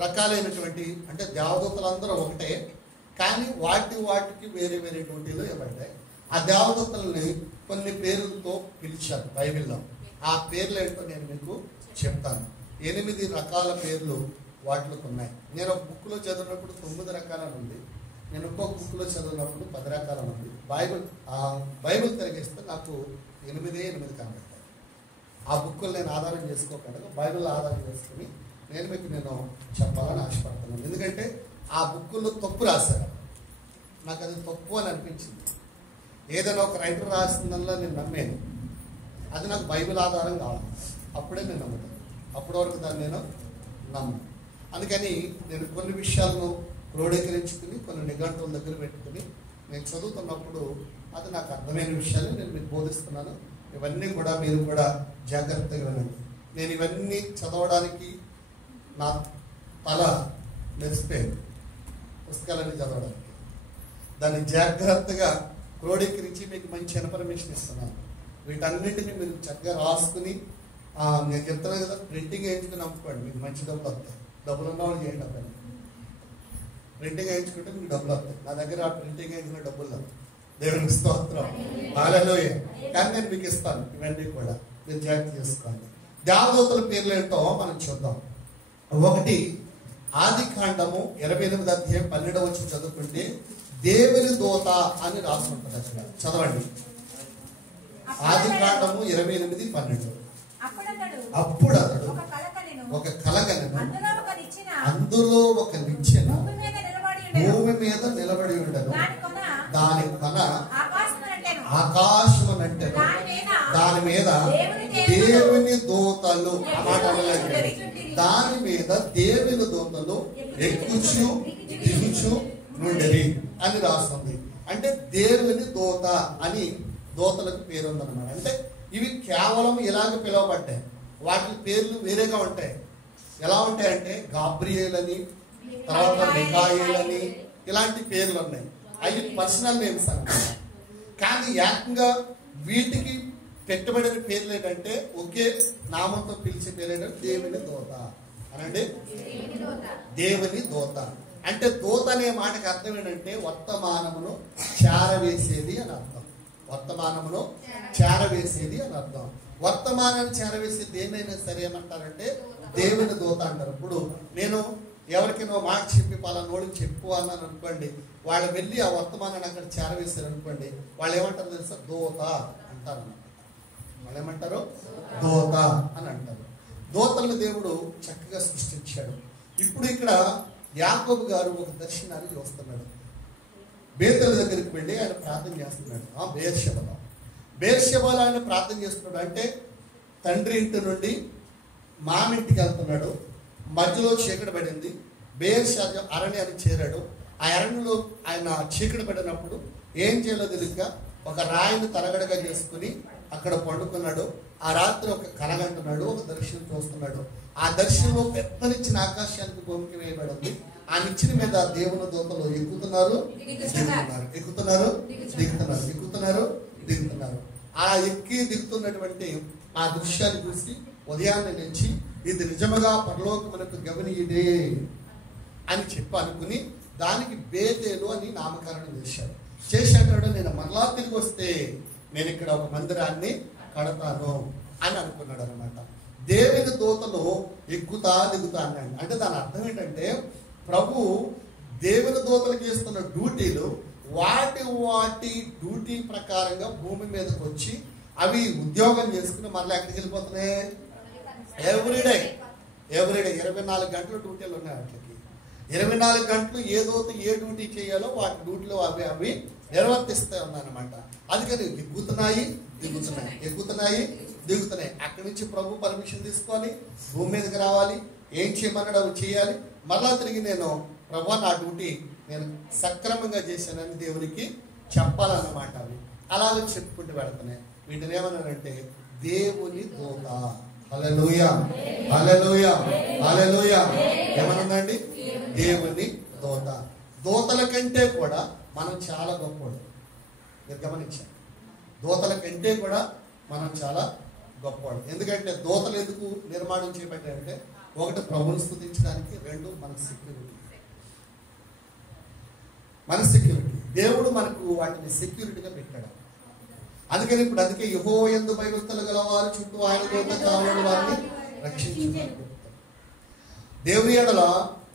రకాలైనటువంటి అంటే దేవదూతలందరూ ఒకటే, కానీ వాటికి వేరే వేరే డ్యూటీలు ఇవ్వబడ్డాయి. ఆ దేవదూతల్ని కొన్ని పేర్లతో పిలిచారు బైబిల్లో. ఆ పేర్లు ఏంటో నేను మీకు చెప్తాను. 8 రకాల పేర్లు వాటికి ఉన్నాయి. నేను ఒక బుక్లో చదివినప్పుడు 9 రకాలని ఉంది, నేను ఇంకొక బుక్లో చదివినప్పుడు 10 రకాలని ఉంది. బైబిల్ తిరిగిస్తే నాకు 8 కనబడతాయి. ఆ బుక్కులు నేను ఆధారం చేసుకోకుండా బైబిల్ ఆధారం చేసుకుని నేను చెప్పాలని ఆశపడుతున్నాను. ఎందుకంటే ఆ బుక్కుల్లో తప్పు రాశారు, నాకు అది తప్పు అని అనిపించింది. ఏదైనా ఒక రైటర్ రాసిందల్లా నేను నమ్మాను, అది నాకు బైబిల్ ఆధారం కావాలి, అప్పుడే నేను నమ్ముతాను. అప్పటి వరకు దాన్ని నేను నమ్మను. అందుకని నేను కొన్ని విషయాలను క్రోడీకరించుకుని కొన్ని నిఘంటువుల దగ్గర పెట్టుకుని నేను చదువుతున్నప్పుడు అది నాకు అర్థమైన విషయాలు నేను మీకు బోధిస్తున్నాను. ఇవన్నీ కూడా మీరు కూడా జాగ్రత్తగా వినండి. నేను ఇవన్నీ చదవడానికి నా తల మెరిసిపోయింది, పుస్తకాలన్నీ చదవడానికి. దాన్ని జాగ్రత్తగా క్రోడీకరించి మీకు మంచి ఇన్ఫర్మేషన్ ఇస్తున్నాను. వీటన్నిటిని మీరు చక్కగా రాసుకుని నేను చెప్తున్నాను కదా, ప్రింటింగ్ వేయించుకుని అమ్ముకోండి, మీకు మంచి డబ్బులు వస్తాయి. డబ్బులు ఉన్నవాళ్ళు చేయండి. అబ్బాయి ప్రింటింగ్ వేయించుకుంటే మీకు డబ్బులు వస్తాయి. నా దగ్గర ఆ ప్రింటింగ్ వేయించిన డబ్బులు లేవు, దేవునికి స్తోత్రం, హల్లెలూయా. కానీ నేను మీకు ఇస్తాను. ఇవన్నీ కూడా మీరు జాగ్రత్త చేసుకోండి. దేవదూతల పేర్లు ఏంటో మనం చూద్దాం. 1 ఆదికాండము 28వ అధ్యాయం 12వ వచనం చదువుకుంటే దేవుని దూత అని రాసి ఉంటుంది. అక్కడ చదవండి. ఆదికాండము 28:12. అప్పుడు అతడు ఒక కలగనెను, అందులో ఒక నిచ్చెన భూమి మీద నిలబడి ఉండను, దాని కొన ఆకాశమునంటెను, దాని మీద దేవుని దూతలు దాని మీద దేవుని దూతలు ఎక్కుచు దిగుచు నుండిరి అని రాస్తుంది. అంటే దేవుని దూత అని దూతలకు పేరు ఉందన్నమాట. అంటే ఇవి కేవలం ఇలాగ పిలువబడ్డాయి. వాటి పేర్లు వేరేగా ఉంటాయి. ఎలా ఉంటాయంటే గాబ్రియేల్ అని, తర్వాత మిఖాయేల్ అని, ఇలాంటి పేర్లు ఉన్నాయి. అవి పర్సనల్ నేమ్స్ అన్నమాట. కానీ ఏకంగా వీటికి పెట్టబడిన పేర్లు ఏంటంటే ఒకే నామంతో పిలిచే పేరు ఏంటంటే దేవుని దూత అనండి. దేవుని దూత అంటే దూత అనే మాటకి అర్థం ఏంటంటే వర్తమానమును చేరవేసేది అని అర్థం. వర్తమానమును చేరవేసేది అని అర్థం. వర్తమానాన్ని చేరవేసేది దేనైనా సరే ఏమంటారంటే దేవుని దూత అంటారు. ఇప్పుడు నేను ఎవరికైనా మాట చెప్పి పలానోడికి చెప్పు అన్నాను అనుకోండి, వాళ్ళు వెళ్ళి ఆ వర్తమానాన్ని అక్కడ చేరవేశారు అనుకోండి, వాళ్ళు ఏమంటారు తెలుసా? దూత అంటారు. వాళ్ళు ఏమంటారు? దూత అని అంటారు. దూతలను దేవుడు చక్కగా సృష్టించాడు. ఇప్పుడు ఇక్కడ యాకోబు గారు ఒక దర్శనాన్ని చూస్తున్నాడు. బేతేలు దగ్గరికి వెళ్ళి ఆయన ప్రార్థన చేస్తున్నాడు. బేర్షెబాలో ఆయన ప్రార్థన చేస్తున్నాడు. అంటే తండ్రి ఇంటి నుండి మామింటికి వెళ్తున్నాడు. మధ్యలో చీకటి పడింది. బేర్షెబా అరణ్యాన్ని చేరాడు. ఆ అరణ్యంలో ఆయన చీకటి పడినప్పుడు ఏం చేయాలో తెలియక ఒక రాయిని తరగడగా చేసుకుని అక్కడ పండుకున్నాడు. ఆ రాత్రి ఒక కలగంటున్నాడు, ఒక దర్శనం చూస్తున్నాడు. ఆ దర్శనంలో పెద్ద నిచ్చిన ఆకాశానికి భూమికి వేయబడి ఉంది. ఆ నిచ్చిన మీద దేవుని దూతలు ఎక్కుతున్నారు, దిగుతున్నారు. ఆ ఎక్కి దిగుతున్నటువంటి ఆ దృశ్యాన్ని చూసి ఉదయాన్నే నుంచి ఇది నిజముగా పరలోకమునకు గమనీయుడే అని చెప్పి అనుకుని దానికి బేతేలు అని నామకరణం చేశాడు. నేను మరలా తిరిగి వస్తే నేను ఇక్కడ ఒక మందిరాన్ని కడతాను అని అనుకున్నాడు అనమాట. దేవుని దూతలు ఎక్కుతా దిగుతా అన్నాడు. అంటే దాని అర్థం ఏంటంటే ప్రభు దేవుని దూతలు చేస్తున్న డ్యూటీలు వాటి డ్యూటీ ప్రకారంగా భూమి మీదకి వచ్చి అవి ఉద్యోగం చేసుకుని మళ్ళీ ఎక్కడికి వెళ్ళిపోతున్నాయి? ఎవ్రీడే 24 గంటల డ్యూటీలు ఉన్నాయి వాటికి. 24 గంటలు ఏ డ్యూటీ చేయాలో వాటి డ్యూటీలో అవి నిర్వర్తిస్తూ ఉన్నాయన్నమాట. అందుకని ఎక్కుతున్నాయి దిగుతున్నాయి. అక్కడి నుంచి ప్రభు పర్మిషన్ తీసుకొని భూమి మీదకి రావాలి. ఏం చేయమన్నాడు అవి చేయాలి. మళ్ళా తిరిగి నేను ప్రభు నా డ్యూటీ నేను సక్రమంగా చేశానని దేవునికి చెప్పాలన్నమాట. అవి అలాగే చెప్పుకుంటూ వెళుతున్నాయి. వీటిని ఏమన్నారంటే దేవుని దూత. హల్లెలూయా, హల్లెలూయా, హల్లెలూయా. ఏమనుందండి? దేవుని దూత. దూతల కంటే కూడా మనం చాలా గొప్పవాడు. మీరు గమనించారు, దూతల కంటే కూడా మనం చాలా గొప్పవాడు. ఎందుకంటే దూతలు ఎందుకు నిర్మాణం చేయబడ్డాయంటే ఒకటి ప్రభువును స్తుతించడానికి, రెండు మనకు సెక్యూరిటీ. మన సెక్యూరిటీ దేవుడు మనకు వాటిని సెక్యూరిటీగా పెట్టాడు. అందుకే యెహోవా యందు భయభక్తులు గలవారు చుట్టూ ఆయన దూత కావడం వారిని రక్షించుతారు. దేవుని ఎడల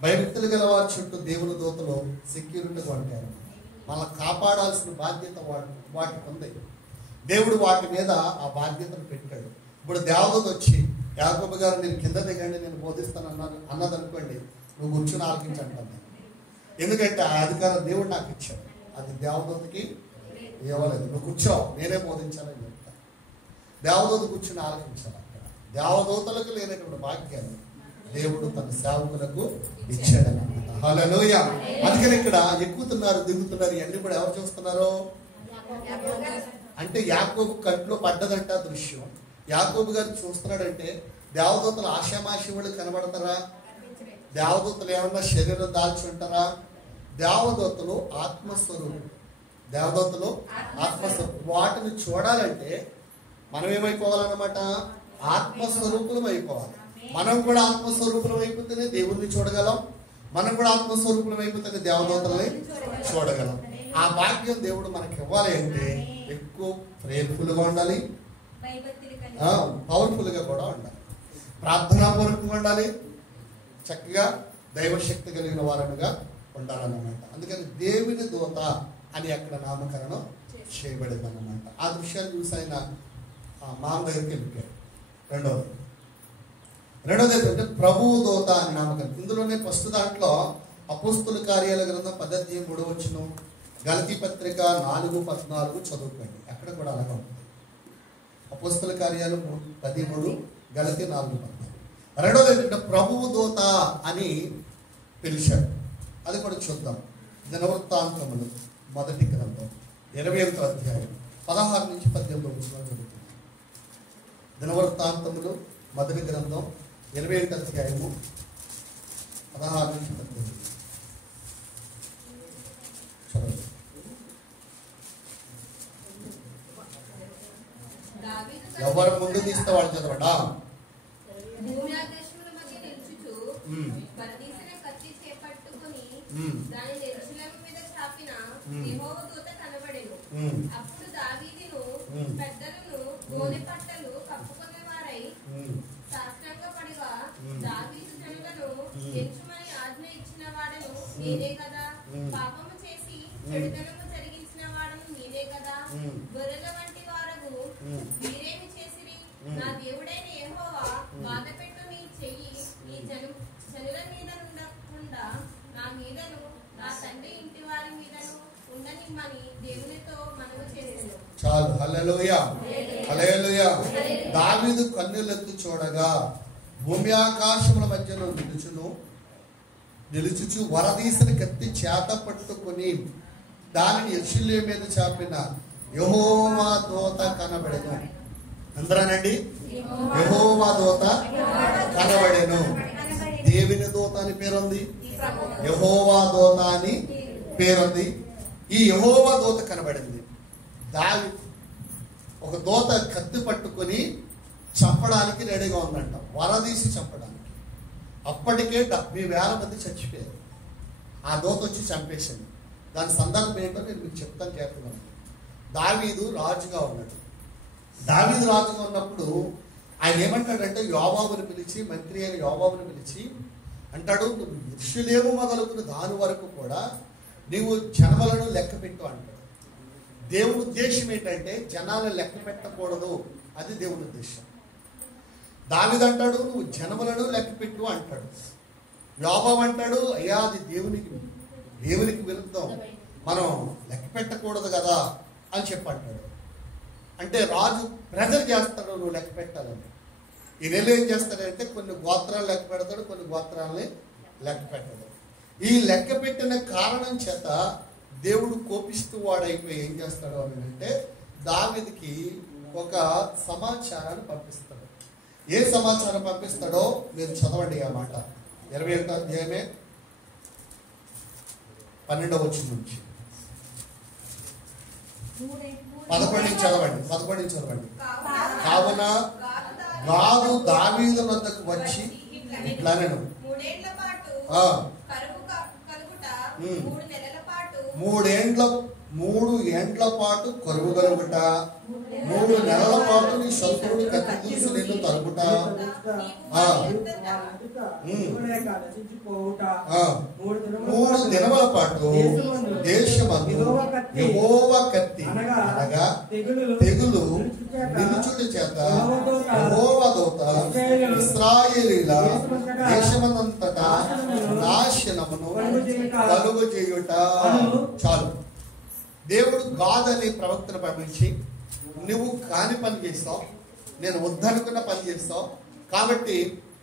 భయభక్తులు గలవారి చుట్టూ దేవుని దూతలు సెక్యూరిటీగా ఉంటారు. మనల్ని కాపాడాల్సిన బాధ్యత వాటికి ఉంది. దేవుడు వాటి మీద ఆ బాధ్యతను పెట్టాడు. ఇప్పుడు దేవదూత వచ్చి యాకోబు గారు నేను కింద దిగండి నేను బోధిస్తాను అన్నదనుకోండి, నువ్వు కూర్చుని ఆలకించంటాను. ఎందుకంటే ఆ అధికారం దేవుడు నాకు ఇచ్చాడు. అది దేవదూతకి ఇవ్వలేదు. నువ్వు కూర్చోవు, నేనే బోధించాలని చెప్తాను. దేవదూత కూర్చుని ఆలకించాలి. అక్కడ దేవదూతలకు లేనటువంటి భాగ్యాన్ని దేవుడు తన సేవకులకు ఇచ్చాడనమాట. హల్లెలూయా. అందుకని ఇక్కడ ఎక్కుతున్నారు, దిగుతున్నారు, ఇవన్నీ కూడా ఎవరు చూస్తున్నారు అంటే యాకోబు కంట్లో పడ్డదంట దృశ్యం. యాకోబు గారు చూస్తున్నాడంటే దేవదూతలు ఆశామాషి వాళ్ళు కనబడతారా? దేవదూతలు ఏమన్నా శరీరం దాల్చి ఉంటారా? దేవదూతలు ఆత్మస్వరూపులు. దేవదూతలు ఆత్మస్వరూపులు. వాటిని చూడాలంటే మనం ఏమైపోవాలన్నమాట? ఆత్మస్వరూపులం అయిపోవాలి. మనం కూడా ఆత్మస్వరూపులం అయిపోతేనే దేవుణ్ణి చూడగలం. మనం కూడా ఆత్మస్వరూపులం అయిపోతేనే దేవదూతల్ని చూడగలం. ఆ భాగ్యం దేవుడు మనకి ఇవ్వాలి అంటే ఎక్కువ ప్రేయర్ఫుల్గా ఉండాలి, పవర్ఫుల్గా కూడా ఉండాలి, ప్రార్థనాపూర్వకంగా ఉండాలి, చక్కగా దైవశక్తి కలిగిన వారనుగా ఉండాలన్నమాట. అందుకని దేవుని దూత అని అక్కడ నామకరణం చేయబడింది అన్నమాట. ఆ దృశ్యాన్ని చూసి ఆయన మామ దగ్గరికి వెళ్ళిపోయాడు. రెండోది ఏంటంటే ప్రభువు దూత అని నామకరణం. ఇందులోనే ఫస్ట్ దాంట్లో అపోస్తుల కార్యాల గ్రంథం 10:3 గలతీ పత్రిక 4:14 చదువుకోండి. అక్కడ కూడా అలాగే ఉంటుంది. అపోస్తుల కార్యాలు 10:3, గలతీ 4:14. రెండోది ఏంటంటే ప్రభువు దూత అని పిలిచాడు. అది కూడా చూద్దాం. దినవృత్తాంతములు మొదటి గ్రంథం 28వ అధ్యాయం 16 నుంచి 18 జరుగుతుంది. దినవృత్తాంతములు మొదటి గ్రంథం 28వ అధ్యాయము 16 నుంచి 18 చదవండి. ఎవరు ముందు తీస్తే వాళ్ళు చదవడా? అప్పుడు దావీదును పెద్దలను గోనె పట్టలు కప్పుకున్న వారై సాష్టాంగపడిగా, దావీదు జనులను ఎంచుమని ఆజ్ఞ ఇచ్చిన వాడను నేనే కదా, పాపము చేసి చెడుతనము జరిగించిన వాడను నేనే కదా, గొర్రెల వంటి వారగు మీరేమి చేసిరి? నా దేవుడైన యెహోవా బాధపెట్టు నీ చెయ్యి ఈ జనుల మీద ఉండకుండా నా మీదను నా తండ్రి ఇంటి వారి మీదను ఉండనిమ్మని దేవునితో మనవి చేశాను. చాలు. హల్లెలూయా, హల్లెలూయా. దావీదు కన్నులెత్తి చూడగా భూమి ఆకాశముల మధ్యలో నిలుచుచు వరదీసిన కత్తి చేత పట్టుకొని దానిని యెరూషలేము మీద చాపిన యెహోవా దూత కనబడెను. అందరానండి, యెహోవా దూత కనబడెను. దేవుని దూత అని పేరుంది, యెహోవా దూత అని పేరుంది. ఈ యెహోవా దూత కనబడింది. దావీదు ఒక దూత కత్తి పట్టుకొని చంపడానికి రెడీగా ఉందంట, వరదీసి చంపడానికి. అప్పటికే 70,000 మంది చచ్చిపోయారు. ఆ దూత వచ్చి చంపేసింది. దాని సందర్భం ఏంటో నేను మీకు చెప్తాను చేస్తున్నాను. దావీదు రాజుగా ఉన్నాడు. దావీదు రాజుగా ఉన్నప్పుడు ఆయన ఏమంటాడంటే యోవాబుని పిలిచి, మంత్రి అయిన యోవాబుని పిలిచి అంటాడు, నువ్వు యెరూషలేము మొదలుకుని దాని వరకు కూడా నీవు జనములను లెక్క పెట్టు అంటాడు. దేవుని ఉద్దేశం ఏంటంటే జనాలను లెక్క పెట్టకూడదు, అది దేవుని ఉద్దేశం. దావీదు అంటాడు నువ్వు జనములను లెక్క పెట్టు అంటాడు. యోవాబు అంటాడు అయ్యా అది దేవునికి విరుద్ధం, మనం లెక్క పెట్టకూడదు కదా అని చెప్పి అంటాడు. అంటే రాజు ప్రెజర్ చేస్తాడు నువ్వు లెక్క పెట్టాలని. ఈ నెల ఏం చేస్తాడంటే కొన్ని గోత్రాలు లెక్క పెడతాడు, కొన్ని గోత్రాలని లెక్క పెట్టడు. ఈ లెక్క పెట్టిన కారణం చేత దేవుడు కోపిస్తూ వాడైపోయి ఏం చేస్తాడు అని అంటే దావీదుకి ఒక సమాచారాన్ని పంపిస్తాడు. ఏ సమాచారం పంపిస్తాడో మీరు చదవండి. ఆ మాట 21వ అధ్యాయమే 12వ వచనం నుంచి 11 నుంచి చదవండి. కావున గాదు దావీదు వద్దకు వచ్చి ఇట్లానేను 3 ఏళ్ల పాటు ఆ. కలుగుట, ఉమ్. 3 నెలల పాటు 3 ఏండ్ల పాటు కరువు కలుగుట, 3 నెలల పాటు నీ శత్రువుని కత్తి దూసి నిన్ను తరుగుట, ఆ. ఉమ్. ఆ. 3 దినముల పాటు దేశమందు యెహోవా కత్తి అనగా తెగులు నిలుచుడి చేత యెహోవా దూత ఇశ్రాయేలీల దేశమందంతటా నాశనమును కలుగజేయుట. చాలు. దేవుడు గాద్ అనే ప్రవక్తను పంపించి, నువ్వు కాని పని చేస్తావు, నేను వద్దనుకున్న పని చేస్తావు, కాబట్టి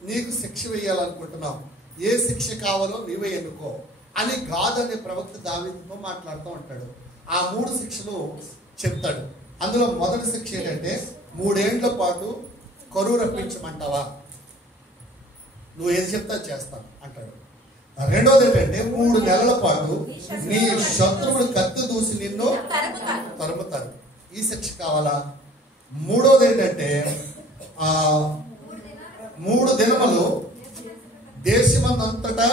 నీకు శిక్ష వేయాలనుకుంటున్నావు, ఏ శిక్ష కావాలో నీవే ఎన్నుకో అని గాద్ అనే ప్రవక్త దావీదుతో మాట్లాడుతూ ఉంటాడు. ఆ 3 శిక్షలు చెప్తాడు. అందులో మొదటి శిక్ష ఏంటంటే 3 ఏండ్ల పాటు కరువు రప్పించమంటావా, నువ్వు ఏది చెప్తా చేస్తాను అంటాడు. రెండోది ఏంటంటే 3 నెలల పాటు నీ శత్రువులు కత్తి దూసి నిన్ను తరుముతారు. ఈ శిక్ష కావాలా? మూడోది ఏంటంటే 3 దినములు దేశమందంతటా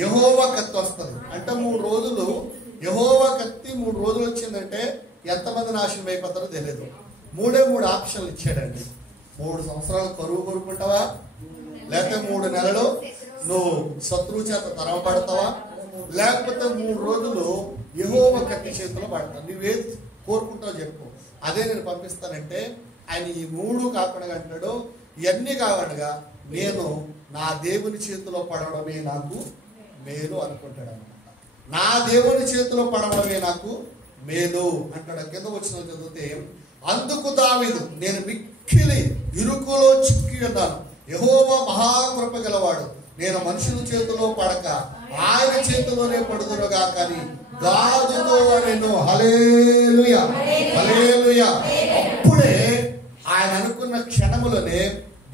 యెహోవా కత్తి వస్తుంది. అంటే 3 రోజులు యెహోవా కత్తి 3 రోజులు వచ్చిందంటే ఎంతమంది నాశనం అయిపోతారో తెలియదు. 3 ఆప్షన్లు ఇచ్చాడండి. 3 సంవత్సరాలు కరువు కోరుకుంటావా, లేకపోతే 3 నెలలు నువ్వు శత్రువు చేత తరవబడతావా, లేకపోతే 3 రోజులు యెహోవా కత్తి చేతిలో పడతావు. నువ్వేది కోరుకుంటావు చెప్పు, అదే నేను పంపిస్తానంటే ఆయన ఈ 3 కాకుండా అంటాడు, ఇవన్నీ కాకుండా నేను నా దేవుని చేతిలో పడవడమే నాకు మేలు అనుకుంటాడు అనమాట. నా దేవుని చేతిలో పడవడమే నాకు మేలు అంటాడు. కింద వచ్చిన చదివితే, అందుకు దావీదు, నేను మిక్కిలి ఇరుకులో చిక్కి ఉన్నాను, యెహోవా మహాకృప గలవాడు, నేను మనుషుల చేతిలో పడక ఆయన చేతిలోనే పడుదురుగా కానీ గాదుతో నేను. హల్లెలూయా, హల్లెలూయా. అప్పుడే ఆయన అనుకున్న క్షణములోనే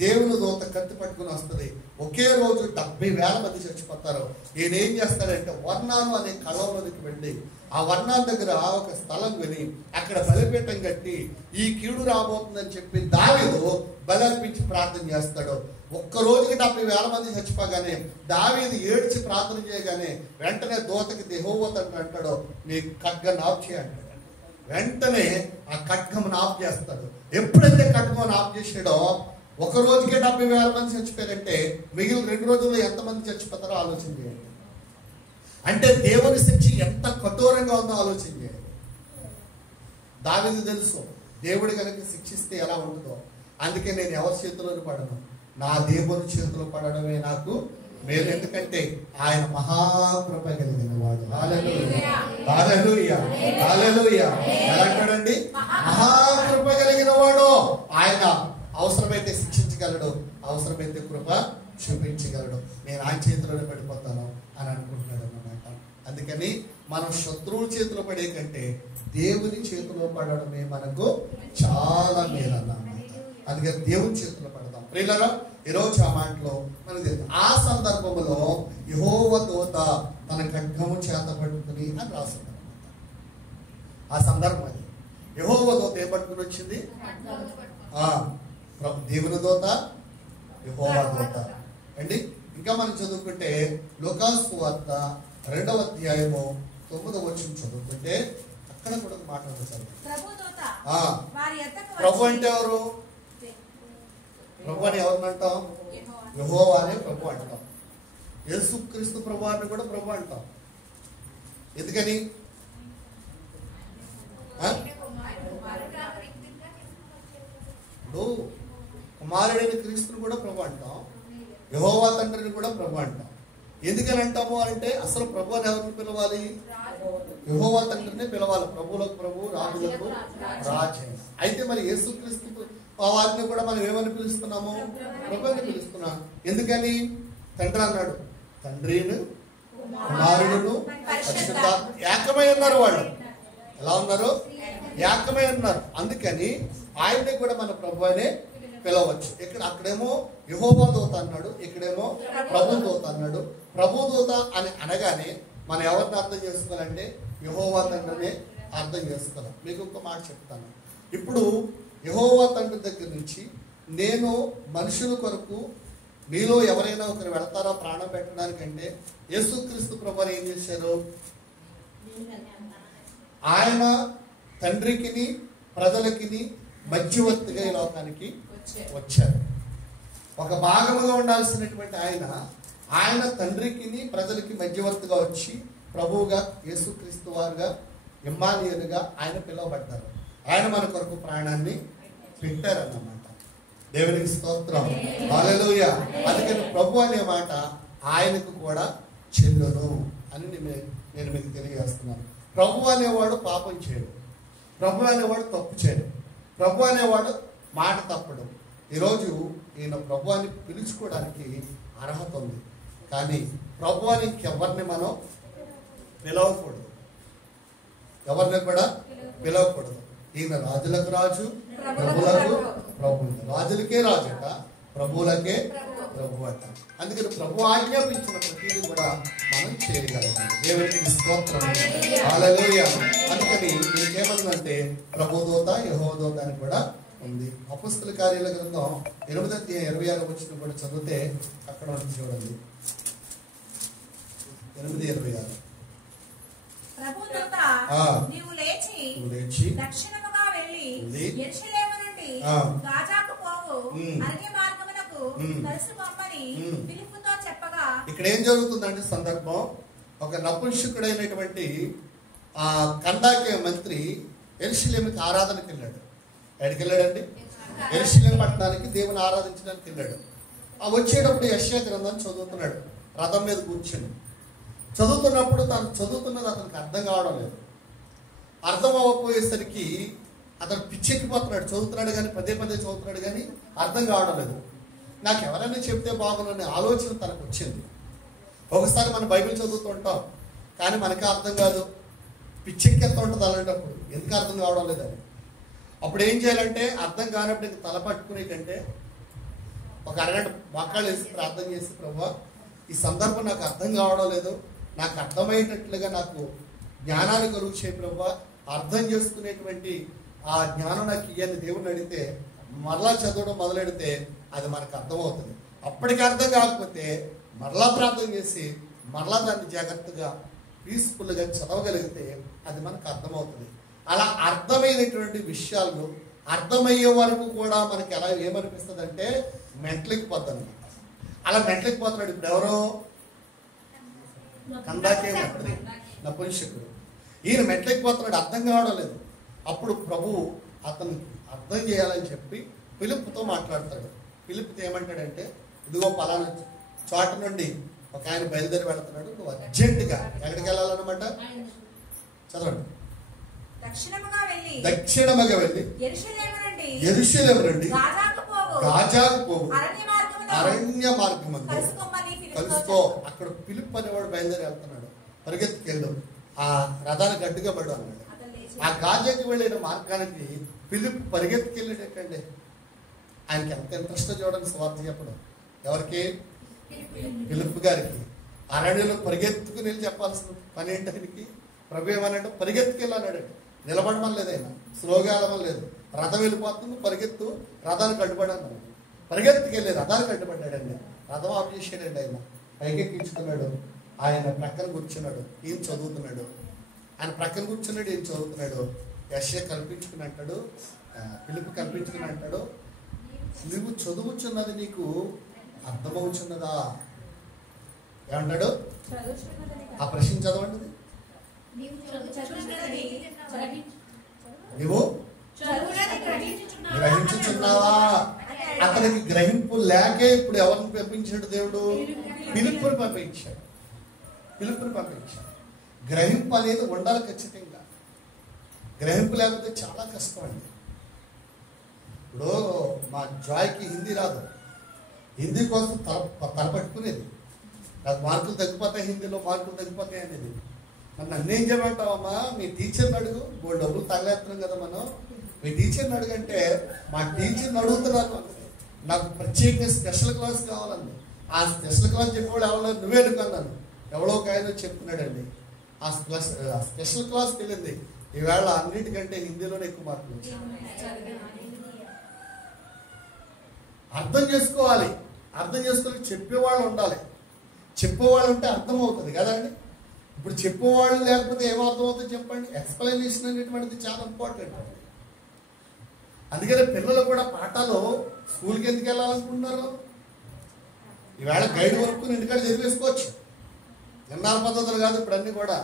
దేవుని దూత కత్తి పట్టుకుని వస్తుంది. ఒకే రోజు 70,000 మంది చచ్చిపోతారు. ఈయన ఏం చేస్తాడంటే వర్ణాను అనే కళంలోనికి వెళ్ళి ఆ వర్ణాల దగ్గర ఒక స్థలం కొని అక్కడ బలిపీఠం కట్టి ఈ కీడు రాబోతుందని చెప్పి దావీదు బలి అర్పించి ప్రార్థన చేస్తాడు. ఒక్క రోజుకి 70,000 మంది చచ్చిపోగానే దావీదు ఏడ్చి ప్రార్థన చేయగానే వెంటనే దూతకి యెహోవా అంటాడు, నీ ఖడ్గం ఆఫ్ చేయంటాడు. వెంటనే ఆ ఖడ్గం ఆఫ్ చేస్తాడు. ఎప్పుడైతే ఖడ్గం ఆఫ్ చేసాడో ఒక రోజుకే 70,000 మంది చచ్చిపోయారంటే మిగిలిన 2 రోజుల్లో ఎంతమంది చచ్చిపోతారో ఆలోచన చేయండి. అంటే దేవుని శిక్ష ఎంత కఠోరంగా ఉందో ఆలోచన చేయండి. దావీదు తెలుసు దేవుడు కనుక శిక్షిస్తే ఎలా ఉంటుందో. అందుకే నేను ఎవరి చేతిలోనే పడను, నా దేవుని చేతిలో పడడమే నాకు మేలు. ఎందుకంటే ఆయన మహాకృప కలిగిన వాడు. హల్లెలూయా, హల్లెలూయా, హల్లెలూయా. ఎలా అంటాడండి? మహాకృప కలిగిన వాడు. ఆయన అవసరమైతే శిక్షించగలడు, అవసరమైతే కృప చూపించగలడు. నేను ఆయన చేతిలోనే పడిపోతాను అని అనుకుంటున్నాడు అన్నమాట. అందుకని మనం శత్రువుల చేతిలో పడే కంటే దేవుని చేతిలో పడడమే మనకు చాలా మేలు అన్నమాట. అందుకని దేవుని చేతిలో పడదాం ప్రియులారా. ఈరోజు ఆ మాటలో మనకి ఆ సందర్భంలో యెహోవా దూత తన ఖడ్గము చేత పట్టుకుని అని రాస్తుంది అన్నమాట. ఆ సందర్భం అది. యెహోవా దూత ఏం పట్టుకుని వచ్చింది? దేవుని దూత, యెహోవా దూత అండి. ఇంకా మనం చదువుకుంటే లూకా సువార్త 2వ అధ్యాయము 9వ వచనం చదువుకుంటే అక్కడ కూడా మాట్లాడతారు. ప్రభు అంటే ఎవరు? ప్రభు అని ఎవరిని అంటాం? యెహోవా అనే ప్రభు అంటాం. యేసుక్రీస్తు ప్రభు అని కూడా ప్రభు అంటాం. ఎందుకని? ఇప్పుడు కుమారుడైన క్రీస్తుని కూడా ప్రభు అంటాం, యెహోవా తండ్రిని కూడా ప్రభు అంటాం. ఎందుకని అంటాము అంటే అసలు ప్రభు అని ఎవరిని పిలవాలి? యెహోవా తండ్రిని పిలవాలి. ప్రభువులకు ప్రభు, రాజులకు రాజు. అయితే మరి యేసుక్రీస్తు వారిని కూడా మనం ఏమని పిలుస్తున్నాము? ప్రభు అని పిలుస్తున్నాం. ఎందుకని? తండ్రి అన్నాడు, తండ్రిను కుమారుడును పరిశుద్ధాత్మ ఏకమై ఉన్నారు. వాళ్ళు ఎలా ఉన్నారు? ఏకమై ఉన్నారు. అందుకని ఆయన్ని కూడా మన ప్రభు అనే పిలవచ్చు. అక్కడేమో యెహోవా దూత అన్నాడు, ఇక్కడేమో ప్రభు దూత అన్నాడు. ప్రభు దూత అని అనగానే మనం ఎవరిని అర్థం చేసుకోవాలంటే యెహోవా తండ్రినే అర్థం చేసుకోవాలి. మీకు ఇంకో మాట చెప్తాను. ఇప్పుడు యెహోవా తండ్రి దగ్గర నుంచి నేను మనుషుల కొరకు మీలో ఎవరైనా ఒకరు వెళతారా ప్రాణం పెట్టడానికంటే యేసుక్రీస్తు ప్రభువు ఏం చేశారు? ఆయన తండ్రికిని ప్రజలకిని మధ్యవర్తిగా ఈ లోకానికి వచ్చారు. ఒక భాగముగా ఉండాల్సినటువంటి ఆయన తండ్రికిని ప్రజలకి మధ్యవర్తిగా వచ్చి ప్రభువుగా యేసుక్రీస్తు వారుగా ఇమ్మానుయేలుగా ఆయన పిలువబడ్డారు. ఆయన మన కొరకు ప్రాణాన్ని పెట్టారన్నమాట. దేవునికి స్తోత్రం, హల్లెలూయా. అందుకని ప్రభు అనే మాట ఆయనకు కూడా చెల్లును అని నేను మీకు తెలియజేస్తున్నాను. ప్రభు అనేవాడు పాపం చేయడు, ప్రభు అనేవాడు తప్పు చేయడు, ప్రభు అనేవాడు మాట తప్పడు. ఈరోజు ఈయన ప్రభు అని పిలుచుకోవడానికి అర్హత ఉంది, కానీ ప్రభు అని ఇంకెవరిని మనం పిలవకూడదు, ఎవరిని కూడా పిలవకూడదు. ఈయన రాజులకు రాజు, ప్రభువులకు ప్రభు. రాజులకే రాజట, ప్రభువులకే ప్రభు అట. అందుకని ప్రభు ఆజ్ఞాపించిన ప్రతిదీ కూడా మనం చేయగలము. దేవునికి స్తోత్రం, హల్లెలూయా. అందుకని ఇంకేమందంటే ప్రభుదూత యెహోవాదూత అని కూడా ఉంది. అపొస్తలుల కార్యాల గ్రంథం 8:26 వచనం కూడా చదివితే అక్కడ మనకి చూడండి. 8:26. ప్రభుదూత నీవు లేచి దక్షిణముగా వెళ్ళి యెరూషలేము నుండి గాజాకు పోవు అరణ్య మార్గమునకు కలుసుకొమ్మని ఫిలిప్పుతో చెప్పగా, ఇక్కడ ఏం జరుగుతుందంటే సందర్భం, ఒక నపుంసకుడైనటువంటి కందాకే మంత్రి యెరూషలేముకి ఆరాధనకి వెళ్ళాడు. ఎక్కడికి వెళ్ళాడండి? యెరూషలేము పట్టణానికి దేవుని ఆరాధించడానికి వెళ్ళాడు. వచ్చేటప్పుడు యెషయా గ్రంథాన్ని చదువుతున్నాడు, రథం మీద కూర్చొని చదువుతున్నప్పుడు తను చదువుతున్నది అతనికి అర్థం కావడం లేదు. అర్థం అవ్వకపోయేసరికి అతను పిచ్చెక్కిపోతున్నాడు. చదువుతున్నాడు కానీ పదే చదువుతున్నాడు కానీ అర్థం కావడం లేదు. నాకు ఎవరైనా చెప్తే బాగుందనే ఆలోచన తనకు వచ్చింది. ఒకసారి మనం బైబిల్ చదువుతుంటాం కానీ మనకే అర్థం కాదు, పిచ్చెక్కేస్తూ ఉంటుంది. అలాంటప్పుడు ఎందుకు అర్థం కావడం లేదని అప్పుడు ఏం చేయాలంటే, అర్థం కానప్పుడు తల పట్టుకునే కంటే ఒక అరగంట మోకాళ్ళు వేసి ప్రార్థన చేసి, ప్రభువా ఈ సందర్భం నాకు అర్థం కావడం లేదు, నాకు అర్థమయ్యేటట్లుగా నాకు జ్ఞానాన్ని కలుగు చేయి ప్రభువా, అర్థం చేసుకునేటువంటి ఆ జ్ఞానం నాకు ఇయ్యని దేవుని అడిగితే మరలా చదవడం మొదలెడితే అది మనకు అర్థమవుతుంది. అప్పటికి అర్థం కాకపోతే మరలా ప్రార్థన చేసి మరలా దాన్ని జాగ్రత్తగా పీస్ఫుల్గా చదవగలిగితే అది మనకు అర్థమవుతుంది. అలా అర్థమైనటువంటి విషయాలు అర్థమయ్యే వరకు కూడా మనకి ఎలా ఏమనిపిస్తుంది అంటే మెంటలెక్కిపోతుంది. అలా మెంటలెక్కిపోతున్నాడు. ఇప్పుడు ఎవరో కందాకే మంత్రి నపుంసకుడు, ఈయన మెంటలెక్కిపోతున్నాడు, అర్థం కావడం లేదు. అప్పుడు ప్రభువు అతను అర్థం చేయాలని చెప్పి ఫిలిప్పుతో మాట్లాడతాడు. ఫిలిప్పుతో ఏమంటాడంటే, ఇదిగో పలానా చోట నుండి ఒక ఆయన బయలుదేరి వెళ్తున్నాడు, నువ్వు అర్జెంటుగా ఎక్కడికి వెళ్ళాలన్నమాట చదవండి. దక్షిణముగా వెళ్ళి యెరూషలేము నుండి గాజాకు పోవు అరణ్య మార్గం కలుసుకో. అక్కడ ఫిలిప్ అనేవాడు బయలుదేరి వెళ్తున్నాడు, పరిగెత్తుకెళ్ళు, ఆ రథాన్ని గట్టిగా పడు అన్నాడు. ఆ గాజాకి వెళ్ళిన మార్గానికి ఫిలిప్ పరిగెత్తుకెళ్ళేటండి. ఆయనకి ఎంత ఇంట్రెస్ట్ చూడండి స్వార్థ చెప్పడం. ఎవరికి? ఫిలిప్ గారికి. అరణ్యంలో పరిగెత్తుకుని వెళ్ళి చెప్పాల్సిన పని ఏంటనికి? ప్రభు ఏమన్నాడు? పరిగెత్తుకెళ్ళాడు. నిలబడమని లేదు, ఆయన స్లోగా వెళ్ళమని లేదు. రథం వెళ్ళిపోతుంది, పరిగెత్తు, రథాన్ని కట్టుబడాను. పరిగెత్తుకెళ్ళి రథాన్ని కట్టుబడ్డాడండి. రథం ఆఫ్ చేసాడండి. ఆయన పైకెక్కించుకున్నాడు, ఆయన ప్రక్కన కూర్చున్నాడు, ఈయన చదువుతున్నాడు. ఆయన ప్రక్కన కూర్చున్నాడు, ఈయన చదువుతున్నాడు. యెషయా కల్పించుకుని అంటాడు, ఫిలిప్ కల్పించుకుని అంటాడు, నువ్వు చదువుచున్నది నీకు అర్థమవుచున్నదా ఏమంటాడు? ఆ ప్రశ్న చదవండి. నువ్వు గ్రహించుచున్నావా? అతనికి గ్రహింపు లేకే ఇప్పుడు ఎవరిని పంపించాడు దేవుడు? ఫిలిప్పుని పంపించాడు. గ్రహింపు అనేది ఉండాలి ఖచ్చితంగా. గ్రహింపు లేకపోతే చాలా కష్టం అండి. ఇప్పుడు మా జాయ్కి హిందీ రాదు, హిందీ కోసం తలపట్టుకునేది. నాకు మార్కులు తగ్గిపోతాయి, హిందీలో మార్కులు తగ్గిపోతాయి అనేది. నన్ను అన్నేం చేయమంటావమ్మా, మీ టీచర్ని అడుగు, మూడు డబ్బులు తగలేస్తున్నాం కదా మనం, మీ టీచర్ని అడుగంటే మా టీచర్ని అడుగుతున్నారు. నాకు ప్రత్యేకంగా స్పెషల్ క్లాస్ కావాలండి. ఆ స్పెషల్ క్లాస్ చెప్పేవాడు ఎవరో, నువ్వే అడుగున్నాను. ఎవరో ఒక ఆయన చెప్తున్నాడండి, ఆ స్పెషల్ క్లాస్కి వెళ్ళింది ఈవేళ అన్నిటికంటే హిందీలోనే ఎక్కువ మార్కులు. అర్థం చేసుకోవాలి. అర్థం చేసుకొని చెప్పేవాళ్ళు ఉండాలి. చెప్పేవాళ్ళు ఉంటే అర్థమవుతుంది కదండి. ఇప్పుడు చెప్పేవాళ్ళు లేకపోతే ఏమర్థం అవుతుంది చెప్పండి. ఎక్స్ప్లెనేషన్ అనేటువంటిది చాలా ఇంపార్టెంట్ అండి. అందుకని పిల్లలు కూడా పాఠాలు స్కూల్కి ఎందుకు వెళ్ళాలనుకుంటున్నారు? ఈవేళ గైడ్ వరకు ఇంటికాడ చదివేసుకోవచ్చు. ఎన్నాళ్ళ పద్ధతులు కాదు ఇప్పుడు అన్నీ కూడా.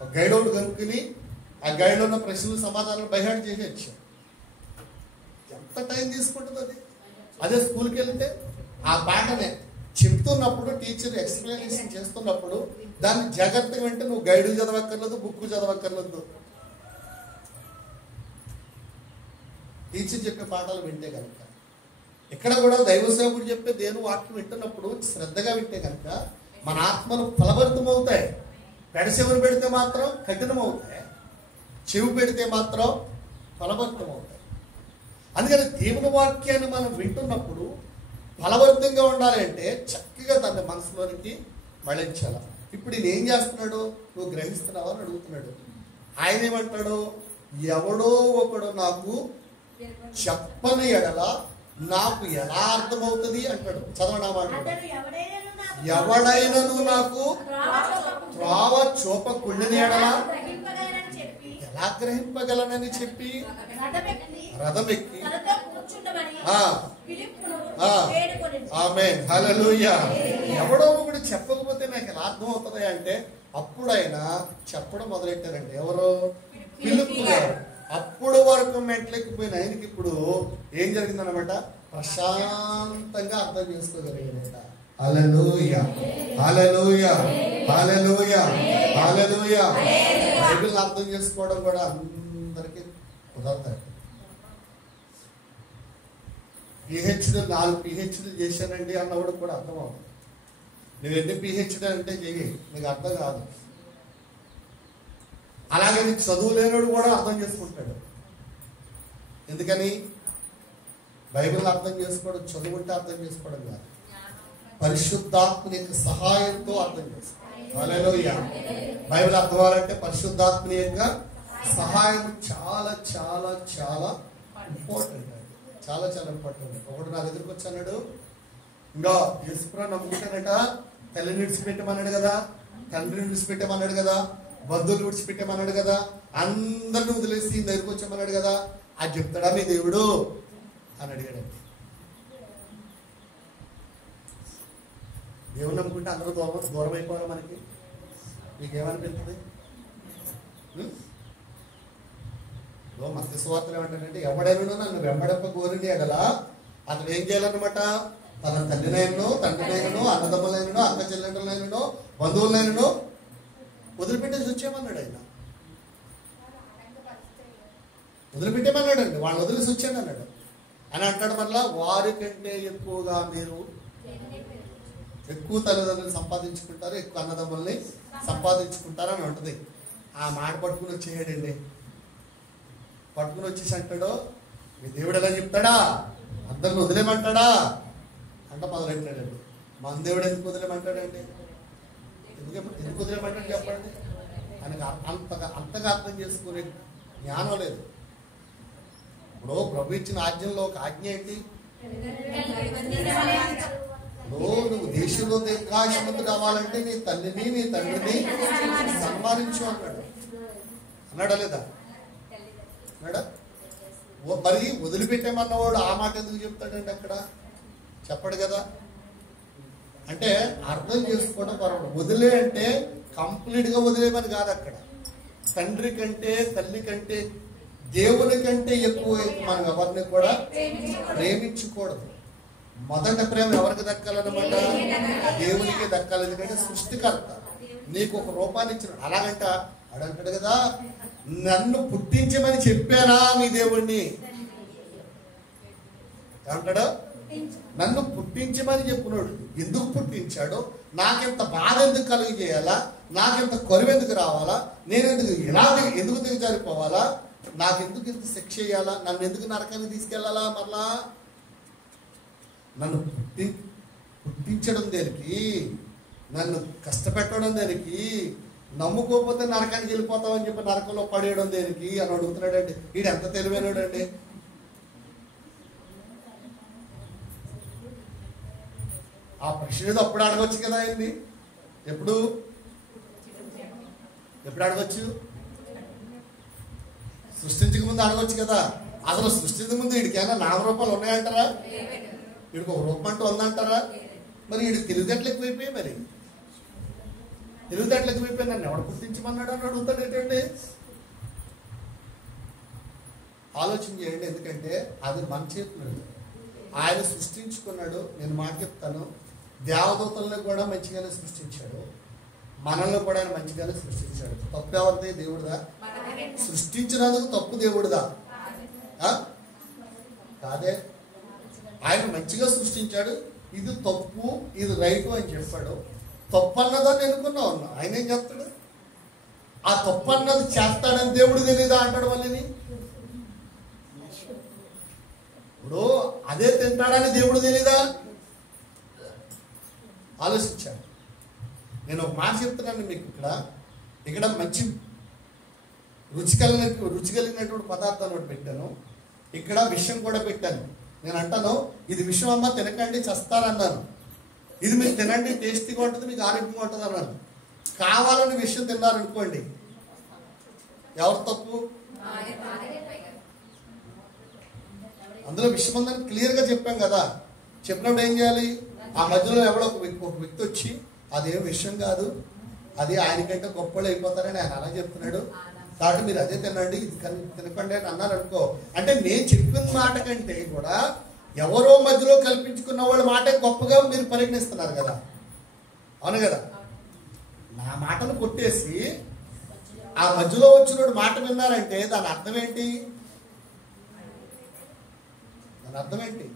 ఒక గైడ్ ఒకటి కనుక్కుని ఆ గైడ్ ఉన్న ప్రశ్నలు సమాధానాలు బైహాడ్ చేసేయచ్చు. ఎంత టైం తీసుకుంటుంది అది. అదే స్కూల్కి వెళ్తే ఆ పాటనే చెప్తున్నప్పుడు టీచర్ ఎక్స్ప్లెనేషన్ చేస్తున్నప్పుడు దాన్ని జాగ్రత్తగా వింటే నువ్వు గైడ్ చదవక్కర్లేదు, బుక్ చదవక్కర్లేదు. టీచర్ చెప్పే పాఠాలు వింటే కనుక, ఇక్కడ కూడా దైవ సేవకుడు చెప్పే దేవుని వాక్యం వింటున్నప్పుడు శ్రద్ధగా వింటే కనుక మన ఆత్మలు ఫలభరితం అవుతాయి. పెడచెవులు పెడితే మాత్రం కఠినం అవుతాయి, చెవి పెడితే మాత్రం ఫలభరితం అవుతాయి. అందుకని దేవుని వాక్యాన్ని మనం వింటున్నప్పుడు ఫలభరితంగా ఉండాలి అంటే చక్కగా తన మనసులోనికి మళ్ళించాల. ఇప్పుడు ఈయన ఏం చేస్తున్నాడు? నువ్వు గ్రహిస్తున్నావా అని అడుగుతున్నాడు. ఆయన ఏమంటాడు? ఎవడో ఒకడు నాకు చెప్పని ఎడల నాకు ఎలా అర్థమవుతుంది అంటాడు. చదవడం మాట. ఎవడైనను నాకు త్రోవ చూపకుండిన ఎడల ఎలా గ్రహింపగలనని చెప్పి రథం ఎక్కి ఆమేన్ హల్లెలూయా. ఎవడో ఒకటి చెప్పకపోతే నాకు ఎలా అర్థం అవుతుంది అంటే అప్పుడు ఆయన చెప్పడం మొదలెట్టారండి. ఎవరు? ఫిలిప్పు గారు. అప్పుడు వరకు మెట్లెక్కిపోయిన ఆయనకి ఇప్పుడు ఏం జరిగిందనమాట? ప్రశాంతంగా అర్థం చేసుకోగలిగారట. హల్లెలూయా హల్లెలూయా హల్లెలూయా హల్లెలూయా. బైబిల్ అర్థం చేసుకోవడం కూడా అందరికీ కుదరతాయి. పిహెచ్డీ 4 పిహెచ్డీలు చేశానండి అన్నవాడు కూడా అర్థం అవుతుంది. నువ్వు ఎన్ని పిహెచ్డీ అంటే చెయ్యి, నీకు అర్థం కాదు. అలాగే నీకు చదువు లేనివాడు కూడా అర్థం చేసుకుంటాడు. ఎందుకని? బైబిల్ అర్థం చేసుకోవడం చదువుంటే అర్థం చేసుకోవడం కాదు, పరిశుద్ధాత్మని యొక్క సహాయంతో అర్థం చేసుకోవాలి. హల్లెలూయా. బైబిల్ అర్థం అవ్వాలంటే పరిశుద్ధాత్మని యొక్క సహాయం చాలా చాలా చాలా ఇంపార్టెంట్. చాలా చాలా ఇంపార్టెంట్. ఒకడు నా దగ్గరికి వచ్చి అన్నాడు, ఇంకా యేసుప్రభువుని నమ్ముకుంటానట, తల్లిని విడిచిపెట్టమన్నాడు కదా, తండ్రిని విడిచిపెట్టమన్నాడు కదా, బంధువులు విడిచిపెట్టమన్నాడు కదా, అందరిని వదిలేసి దగ్గరికి వచ్చామన్నాడు కదా, అది చెప్తాడా మీ దేవుడు అని అడిగాడండి. దేవుని నమ్ముకుంటే అందరూ దూరం అయిపోవాలి మనకి. మీకేమనిపిస్తుంది? మత్స్య సువార్తలు ఏమంటారంటే ఎవడైనా నన్ను వెంబడప్ప కోరిని ఎడల అతను ఏం చేయాలన్నమాట? తన తల్లినైనను, తండ్రినైనను, అన్నదమ్ములైనను, అక్క చెల్లెండ్రులైనను, బంధువులైనను వదిలిపెట్టేసి వచ్చేయమన్నాడు. ఆయన వదిలిపెట్టేమన్నాడండి. వాళ్ళు వదిలేసి వచ్చాను అన్నాడు. అని అంటాడు మళ్ళా, వారికంటే ఎక్కువగా మీరు ఎక్కువ తల్లిదండ్రులు సంపాదించుకుంటారు, ఎక్కువ అన్నదమ్ముల్ని సంపాదించుకుంటారు అని ఉంటుంది. ఆ మాట పట్టుకుని వచ్చేయడండి. పట్టుకుని వచ్చేసి అంటాడు, మీ దేవుడు ఎలా చెప్తాడా? అందరిని వదిలేమంటాడా అంట మొదలెట్టాడండి. మన దేవుడు ఎందుకు వదిలేమంటాడండి? ఎందుకు వదిలేమంటాడు చెప్పండి? ఆయనకు అంతగా అర్థం చేసుకునే జ్ఞానం లేదు. ఇప్పుడు ప్రభు ఇచ్చిన ఆజ్ఞల్లో ఒక ఆజ్ఞ ఏంటి? నువ్వు దేశంలో దీర్ఘాయుష్మంతుడు కావాలంటే నీ తల్లిని నీ తండ్రిని సన్మానించు అన్నాడు. అన్నాడా లేదా? అన్నాడా? మరి వదిలిపెట్టేమన్నవాడు ఆ మాట ఎందుకు చెప్తాడండి? అక్కడ చెప్పడు కదా. అంటే అర్థం చేసుకోవడం పర్వాలేదు. వదిలే అంటే కంప్లీట్ గా వదిలేమని కాదు. అక్కడ తండ్రి కంటే తల్లి కంటే దేవుని కంటే ఎక్కువ మనం ఎవరిని కూడా ప్రేమించకూడదు. మొదటి ప్రేమ ఎవరికి దక్కాలన్నమాట? దేవునికి దక్కాలి. ఎందుకంటే సృష్టికర్త నీకు ఒక రూపాన్ని ఇచ్చిన. అలాగంట అడంటాడు కదా, నన్ను పుట్టించమని చెప్పానా మీ దేవుణ్ణి ఏమంటాడు? నన్ను పుట్టించమని చెప్పున్నాడు. ఎందుకు పుట్టించాడు? నాకెంత బాధ ఎందుకు కలిగి చేయాలా? నాకెంత కరువు ఎందుకు రావాలా? నేను ఎందుకు దిగజారిపోవాలా? నాకెందుకు ఇంత శిక్ష చేయాలా? నన్ను ఎందుకు నరకానికి తీసుకెళ్లాలా? మరలా నన్ను పుట్టించడం దేనికి? నన్ను కష్టపెట్టడం దేనికి? నమ్ముకోకపోతే నరకానికి వెళ్ళిపోతామని చెప్పి నరకంలో పడేయడం దేనికి అని అడుగుతున్నాడండి. వీడు ఎంత తెలివైనడండి. ఆ ప్రశ్న ఏదో అప్పుడు అడగవచ్చు కదా ఆయన్ని. ఎప్పుడు అడగచ్చు? సృష్టించక ముందు అడగవచ్చు కదా. అసలు సృష్టించక ముందు వీడికైనా నామరూపాలు ఉన్నాయంటారా? వీడికి ఒక రూపం అంటూ ఉందంటారా? మరి వీడికి తెలివితేటలు ఎక్కువైపోయాయి. మరి తెలివితేటలు ఎక్కువైపోయి నన్ను ఎవడు గుర్తించమన్నాడు అని అడుగుతాడు ఏంటండి? ఆలోచన చేయండి. ఎందుకంటే అది మన చేతులు. ఆయన సృష్టించుకున్నాడు. నేను మాట చెప్తాను, దేవదూతలను కూడా మంచిగానే సృష్టించాడు, మనల్ని కూడా ఆయన మంచిగానే సృష్టించాడు. తప్పు ఎవరిది? దేవుడిదా? సృష్టించినందుకు తప్పు దేవుడిదా? కాదే. ఆయన మంచిగా సృష్టించాడు. ఇది తప్పు, ఇది రైటు అని చెప్పాడు. తప్పు అన్నదాన్ని ఎన్నుకున్నా ఉన్నా. ఆయన ఏం చెప్తాడు? ఆ తప్పు అన్నది చేస్తాడని దేవుడు తెలీదా అంటాడు. మళ్ళీ ఇప్పుడు అదే తింటాడని దేవుడు తెలీదా? ఆలోచించాడు. నేను ఒక మాట చెప్తున్నాను మీకు. ఇక్కడ మంచి రుచి కలిగినటువంటి పదార్థాలు ఒకటి పెట్టాను. ఇక్కడ విషయం కూడా పెట్టాను. నేను అంటాను, ఇది విషయం అమ్మ తినకండి చస్తారన్నాను. ఇది మీరు తినండి, టేస్టీగా ఉంటుంది, మీకు ఆరోగ్యంగా ఉంటుంది అన్నాను. కావాలని విషయం తిన్నారనుకోండి, ఎవరు తప్పు? అందులో విషయం ఉందని క్లియర్గా చెప్పాం కదా. చెప్పినప్పుడు ఏం చేయాలి? ఆ మధ్యలో ఎవడో ఒక వ్యక్తి వచ్చి అదేం విషయం కాదు, అది ఆయనకంటే గొప్పలు అయిపోతారని ఆయన అలా చెప్తున్నాడు, కాబట్టి మీరు అదే తినండి, ఇది తినకండి అని అన్నారు అనుకో. అంటే నేను చెప్పిన మాట కంటే కూడా ఎవరో మధ్యలో కల్పించుకున్న వాళ్ళ మాట గొప్పగా మీరు పరిగణిస్తున్నారు కదా. అవును కదా? నా మాటను కొట్టేసి ఆ మధ్యలో వచ్చిన మాట విన్నారంటే దాని అర్థం ఏంటి?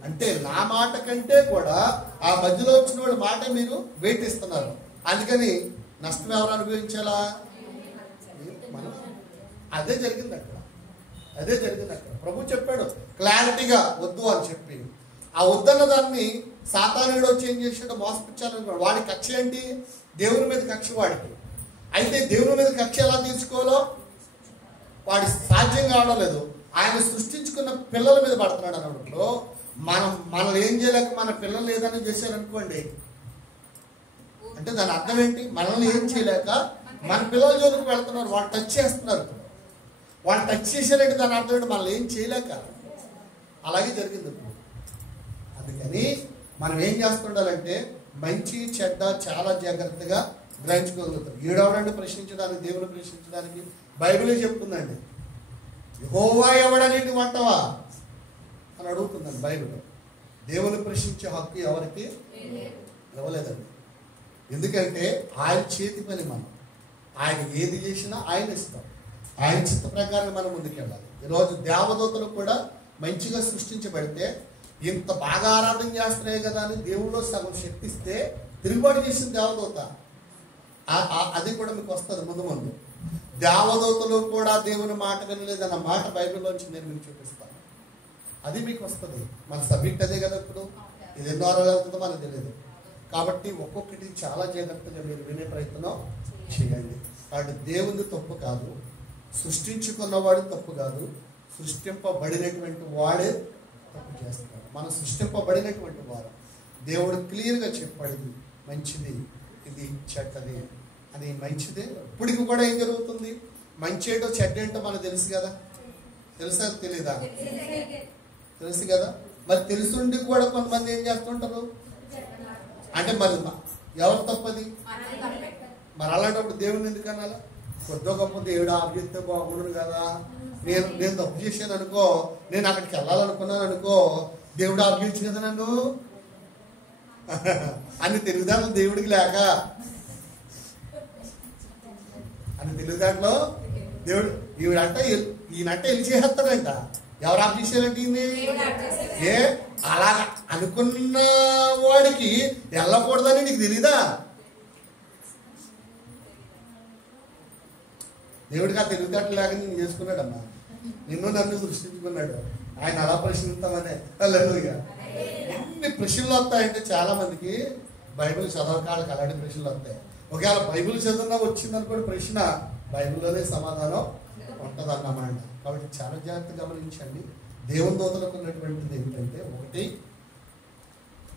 అంటే నా మాట కంటే కూడా ఆ మధ్యలో వచ్చిన వాళ్ళ మాట మీరు వెయిట్ ఇస్తున్నారు. అందుకని నష్టం ఎవరు అనుభవించాలా? మనం. అదే జరిగింది అక్కడ. ప్రభు చెప్పాడు క్లారిటీగా వద్దు అని చెప్పి. ఆ వద్దన్న దాన్ని సాతానుడు వచ్చి ఏం చేశాడు? మోసపుచ్చాలనుకోడు. వాడి కక్ష ఏంటి? దేవుని మీద కక్ష వాడికి. అయితే దేవుని మీద కక్ష ఎలా తీసుకోవాలో వాడి సాధ్యం కావడం లేదు. ఆయన సృష్టించుకున్న పిల్లల మీద పడుతున్నాడు అన్నప్పుడు మనం ఏం చేయలేక మన పిల్లలు ఏదైనా చేశారనుకోండి, అంటే దాని అర్థం ఏంటి? మనల్ని ఏం చేయలేక మన పిల్లల జోలికి వెళ్తున్నారు, వాళ్ళు టచ్ చేస్తున్నారు. వాళ్ళు టచ్ చేశారంటే దాని అర్థం ఏంటి? మనల్ని ఏం చేయలేక. అలాగే జరిగింది. అందుకని మనం ఏం చేస్తుండాలంటే మంచి చెడ్డ చాలా జాగ్రత్తగా గ్రహించుకోగలుగుతాం. ఈడవడాన్ని ప్రశ్నించడానికి, దేవుని ప్రశ్నించడానికి బైబిలే చెప్తుందండి. యెహోవా ఎవడనేది వంటవా అని అడుగుతుందండి బైబిల్. దేవుని ప్రశ్నించే హక్కు ఎవరికి ఇవ్వలేదండి. ఎందుకంటే ఆయన చేతి పని మనం. ఆయన ఏది చేసినా ఆయన ఇస్తాం. ఆయన చిత్త ప్రకారం మనం ముందుకెళ్ళాలి. ఈరోజు దేవదూతలు కూడా మంచిగా సృష్టించబడితే ఇంత బాగా ఆరాధన చేస్తున్నాయి కదా అని దేవుడిలో సగం శక్తిస్తే తిరుగుబాటు చేసిన దేవదూత అది కూడా మీకు వస్తుంది ముందు. దేవదూతలు కూడా దేవుని మాట వినలేదన్న మాట బైబిల్లోంచి నేను మీకు చూపిస్తాను. అది మీకు వస్తుంది. మన సబ్జెక్ట్ అదే కదా. ఇప్పుడు ఇది ఎన్నో అరవై అవుతుందో మనకు తెలియదు. కాబట్టి ఒక్కొక్కటి చాలా జాగ్రత్తగా మీరు వినే ప్రయత్నం చేయండి. కాబట్టి దేవుని తప్పు కాదు, సృష్టించుకున్నవాడు తప్పు కాదు, సృష్టింపబడినటువంటి వాడే తప్పు చేస్తున్నాడు. మనం సృష్టింపబడినటువంటి వారు. దేవుడు క్లియర్గా చెప్పాడు ఇది మంచిది, ఇది చెడ్డది అని. మంచిదే. ఇప్పటికి కూడా ఏం జరుగుతుంది? మంచి ఏంటో చెడ్డ ఏంటో మనకు తెలుసు కదా. తెలుసా తెలీదా? తెలుసు కదా. మరి తెలుసుండి కూడా కొంతమంది ఏం చేస్తుంటారు అంటే మరి ఎవరు తప్పది? మరి అలాంటప్పుడు దేవుని ఎందుకు అనాలా? కొద్దో గొప్ప దేవుడు ఆబ్జెక్తే బాగుండదు కదా. నేను తప్పు చేశాను అనుకో, నేను అక్కడికి వెళ్ళాలనుకున్నాను అనుకో, దేవుడు ఆబ్జెక్ట్ కదా నన్ను అని తెలివిదాంట్లో దేవుడికి లేక అని తెలివిదాంట్లో దేవుడు ఈయనంటే వెళ్ళి చేస్తాడంట. ఎవరు ఆఫ్ చేసేయాలంటే ఏ అలా అనుకున్న వాడికి వెళ్ళకూడదని నీకు తెలీదా? దేవుడికి ఆ తెలివితేటలు లేక నేను చేసుకున్నాడమ్మా. నిన్ను నన్ను సృష్టించుకున్నాడు. ఆయన అలా ప్రశ్నిస్తామనే లేదుగా. ఎన్ని ప్రశ్నలు వస్తాయంటే చాలా మందికి బైబిల్ చదవకాళ్ళకి అలాంటి ప్రశ్నలు వస్తాయి. ఒకవేళ బైబిల్ చదువున్నా వచ్చిందనుకోండి ప్రశ్న, బైబిల్లోనే సమాధానం ఉంటుంది అన్నమాట. కాబట్టి చాలా జాగ్రత్తగా గమనించండి. దేవుని దూతలకు ఉన్నటువంటిది ఏమిటంటే, ఒకటి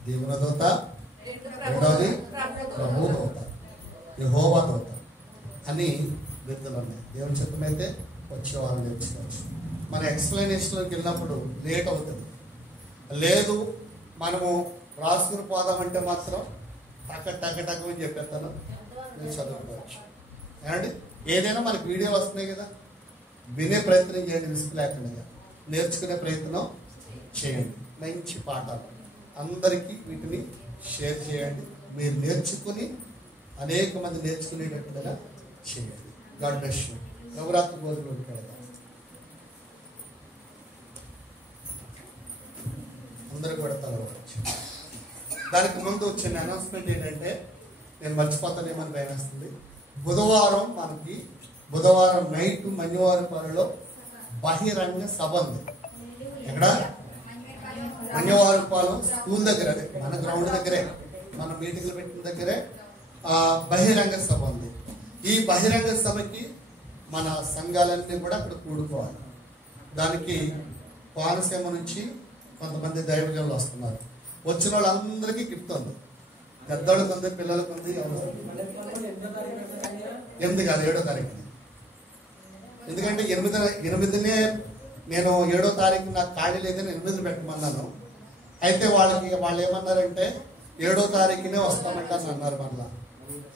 దేవుని దూత, రెండవది ప్రభు దూత, యెహోవా దూత అని బిరుదులు ఉన్నాయి. దేవుని చిత్తమైతే వచ్చే వాళ్ళు నేర్చుకోవచ్చు. మన ఎక్స్ప్లెనేషన్లోకి వెళ్ళినప్పుడు లేట్ అవుతుంది. లేదు మనము రాసుకుని పోదామంటే మాత్రం టక అని చెప్పేస్తాను, నేను చదువుకోవచ్చు. ఏమండి, ఏదైనా మనకి వీడియోలు వస్తున్నాయి కదా, వినే ప్రయత్నం చేయండి, రిస్క్ లేకుండా నేర్చుకునే ప్రయత్నం చేయండి. మంచి పాఠాలు అందరికీ వీటిని షేర్ చేయండి. మీరు నేర్చుకుని అనేక మంది నేర్చుకునేటట్టుగా చేయండి. God bless you. నవరాత్రి భోజనం పెడదాం. అందరూ కూడా తలవచ్చు. దానికి ముందు వచ్చిన అనౌన్స్మెంట్ ఏంటంటే, నేను మర్చిపోతానేమని భయం వేస్తుంది. బుధవారం నైట్ మన్యవారిపాలెంలో బహిరంగ సభ ఉంది. ఎక్కడ? మన్యవారిపాలెం స్కూల్ దగ్గర, అదే మన గ్రౌండ్ దగ్గరే, మన మీటింగ్లు పెట్టిన దగ్గరే బహిరంగ సభ ఉంది. ఈ బహిరంగ సభకి మన సంఘాలన్నీ కూడా అక్కడ కూడుకోవాలి. దానికి కోనసీమ నుంచి కొంతమంది దైవజనులు వస్తున్నారు. వచ్చిన వాళ్ళందరికీ గిఫ్ట్ ఉంది. పెద్దోళ్ళకు ఉంది, పిల్లలకు ఉంది. 8 కాదు, 7వ తారీఖుని. ఎందుకంటే 8నే నేను 7వ తారీఖు నాకు ఖాళీ లేదని 8 పెట్టమన్నాను. అయితే వాళ్ళు ఏమన్నారంటే 7వ తారీఖునే వస్తామంటారు అన్నారు మళ్ళా.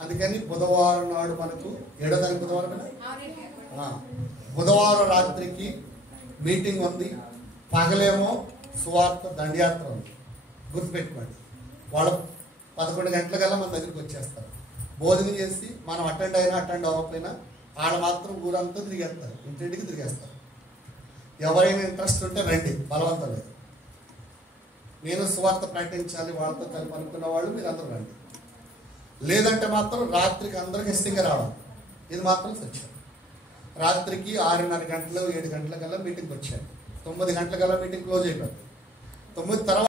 అందుకని బుధవారం నాడు మనకు 7వ తారీఖు బుధవారం రాత్రికి మీటింగ్ ఉంది. పగలేమో సువార్త దండయాత్ర ఉంది. గుర్తుపెట్టుకోండి. వాళ్ళు 11 గంటలకల్లా మన దగ్గరికి వచ్చేస్తారు. బోధన చేసి మనం అటెండ్ అవ్వకపోయినా వాళ్ళు మాత్రం ఊరంతా తిరిగేస్తారు, ఇంటింటికి తిరిగేస్తారు. ఎవరైనా ఇంట్రెస్ట్ ఉంటే రండి, బలవంతం లేదు. నేను సువార్త ప్రకటించాలి వాళ్ళతో కలిపి అనుకున్న వాళ్ళు మీరు అందరూ రండి. లేదంటే మాత్రం రాత్రికి అందరికి ఇష్టంగా రావాలి. ఇది మాత్రం సత్యం. రాత్రికి 6:30 గంటలు 7 గంటలకల్లా మీటింగ్కి వచ్చాను. 9 గంటలకల్లా మీటింగ్ క్లోజ్ అయిపోయింది. 9 తర్వాత